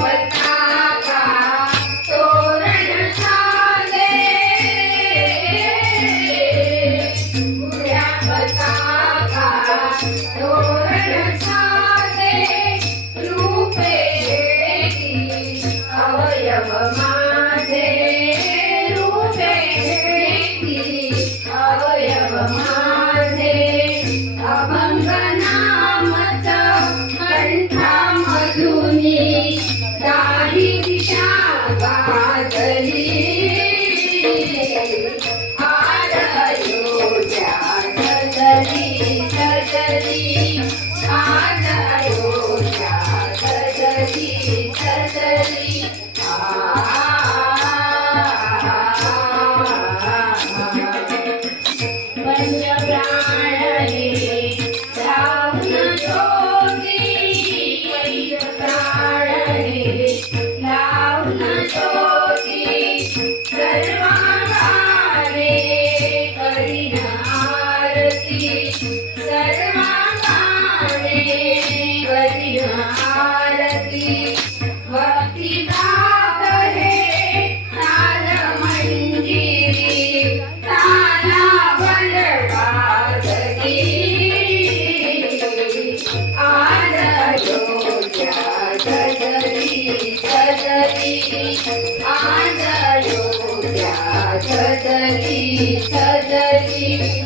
पताका तोरण साजे उड्या पताका तोरण साजे रूपे अवयव माझे रूपे अवयव माझे अभंग नामच कंठामधुनी दाढी दिशा गाजली आज अयोध्या सजली सजली आज अयोध्या सजली सजली सजली सजली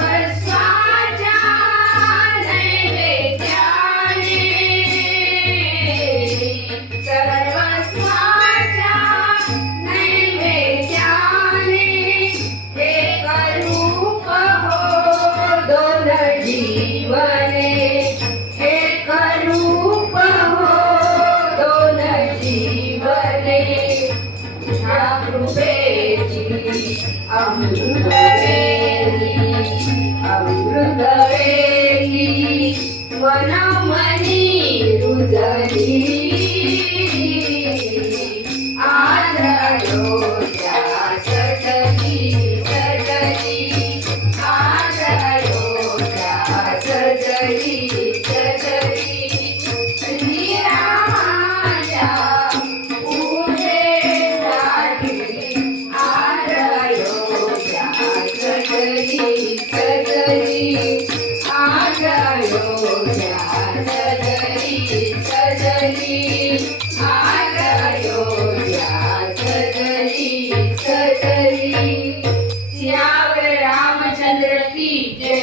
सर्वस्वाच्या नैवेद्याने सर्वस्वाच्या नैवेद्याने एक रूप हो दोन जीवने एक रूप अमृतवेली वनमनी रुजली